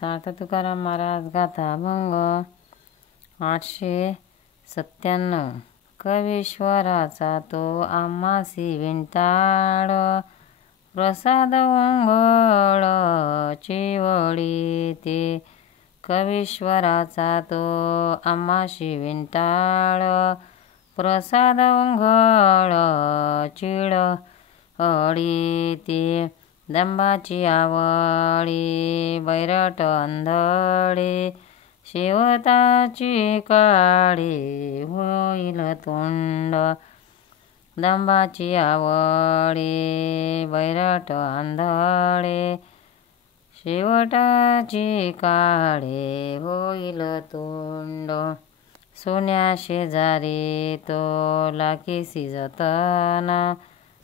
सार्थ तुकाराम महाराज गाथा अभंग 897. कवीश्वराचा तो आम्हासी विंटाळ, प्रसाद ओंघळ चिवळी ते. कवीश्वराचा तो आम्हासी विंटाळ, प्रसाद ओंघळ चिवळी ते. दंभाची आवळी बैरट अंधळे, शेवताची काळी होईल तोंड. दंभाची आवळी बैरट अंधळे, शेवटाची काळे होईल तोंड. सोन्या शेजारी तो लाखीसी जतन,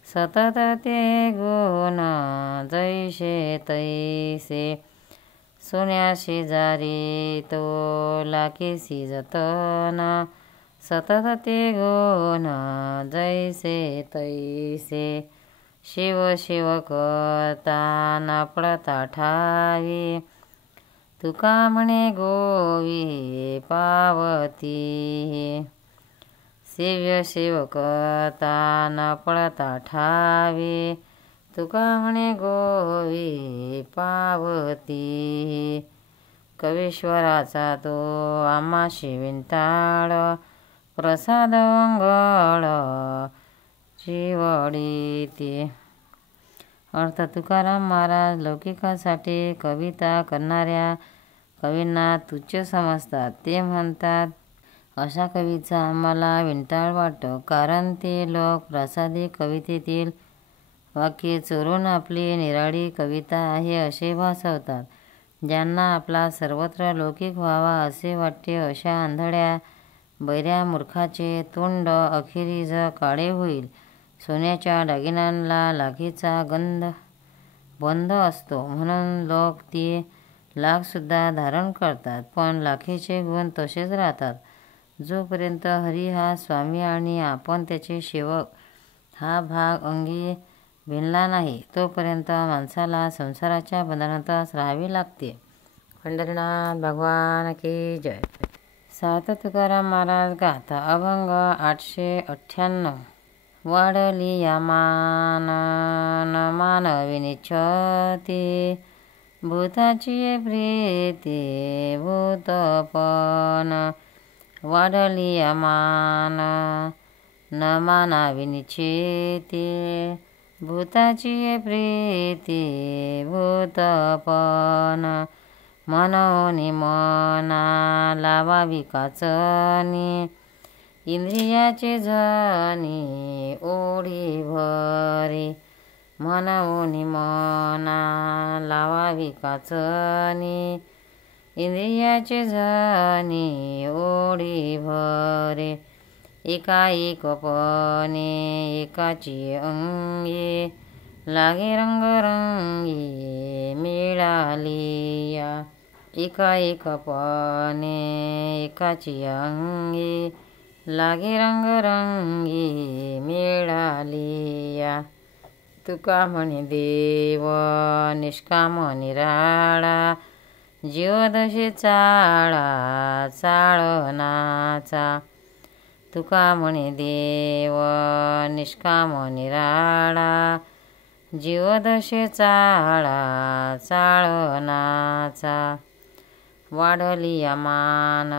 सतत ते गुण जैसे तैसे. सोन्या शेजारी तो लाखीसी जतन, सतत ते गुण जैसे तैसे. शिव शिव करता न पडता ठावी, तुका म्हणे गोवी पावती. सेव्य सेवकता न पडता ठावी, तुका म्हणे गोवी पावती. कवीश्वराचा तो आम्हासी विंटाळ, प्रसाद ओंघळ चिवळी ते. अर्थ तुकाराम महाराज लौकिकासाठी कविता करणाऱ्या कवींना तुच्छ समजतात. ते म्हणतात, अशा कवीचा आम्हाला विंटाळ वाटतो, कारण ते लोक प्रासादिक कवितेतील वाक्ये चोरून आपली निराळी कविता आहे असे भासवतात. ज्यांना आपला सर्वत्र लौकिक व्हावा असे वाटते, अशा आंधळ्या बैऱ्या मूर्खाचे तोंड अखेरीस काळे होईल. सोन्याच्या दागिन्यांना लाखीचा गंध बंध असतो, म्हणून लोक ती लाखसुद्धा धारण करतात, पण लाखीचे गुण तसेच राहतात. जोपर्यंत हरी हा स्वामी आणि आपण त्याचे सेवक हा भाग अंगी भिनला नाही, तोपर्यंत माणसाला संसाराच्या बंधनातच राहावे लागते. पंढरीनाथ भगवान की जय. सार्थ तुकाराम महाराज गाथा अभंग 898. वाढली या मान न मानवी निच्छती, भूताची प्रीती भूतपण. वाढली या मान न मानावी निच्छती, भूताची प्रीती भूतपण. मनोनी मना लावावी काचनी, इंद्रियाचे जनी ओढी भरी. मनोनी मना लावावी काचनी, इंद्रियाचे जनी ओढी भरे. एकाएकपणे एकाची अंगी, लागे रंगरंगी मिळाली या. एकाएकपणे एकाची अंगी, लागे रंगरंगी मिळाली या. तुका म्हणे देव निष्काम निराळा, जीवदशे चाळा चाळणाचा. तुका म्हणे देव निष्काम निराळा, जीवदशे चाळा चाळणाचा. वाढली या मान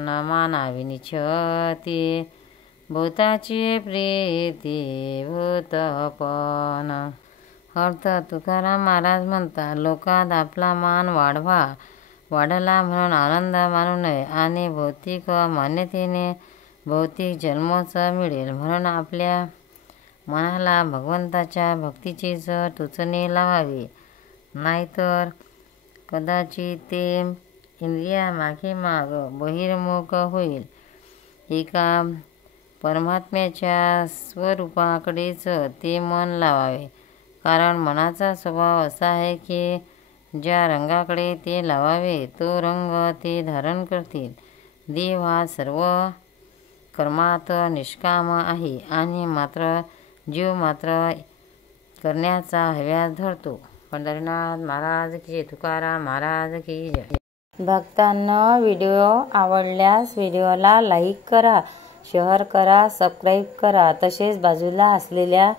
न मानावी निच्छती, भूताची प्रीती भूतपण. अर्थ तुकाराम महाराज म्हणतात, लोकात आपला मान वाढला म्हणून आनंद मानू नये, आणि भौतिक मान्यतेने भौतिक जन्मच मिळेल म्हणून आपल्या मनाला भगवंताच्या भक्तीचीच टुचणी लावावी. नाहीतर कदाचित ते इंद्रिया मागेमाग बहिर्मुख होईल. एका परमात्म्याच्या स्वरूपाकडेच ते मन लावावे, कारण मनाचा स्वभाव असा आहे की ज्या रंगाकडे ते लावावे तो रंग ते धारण करतील. देव हा सर्व कर्मात निष्काम आहे, आणि मात्र जीव मात्र करण्याचा हव्यास धरतो. पंढरीनाथ महाराज की जय, तुकाराम महाराज की जय। भक्तांनो, व्हिडिओ आवडल्यास व्हिडिओला लाईक करा, शेअर करा, सबस्क्राईब करा, तसेच बाजूला असलेल्या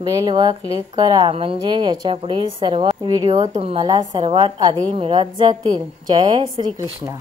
बेलवर क्लिक करा, म्हणजे याच्यापुढील सर्व व्हिडिओ तुम्हाला सर्वात आधी मिळत जातील। जय श्री कृष्ण।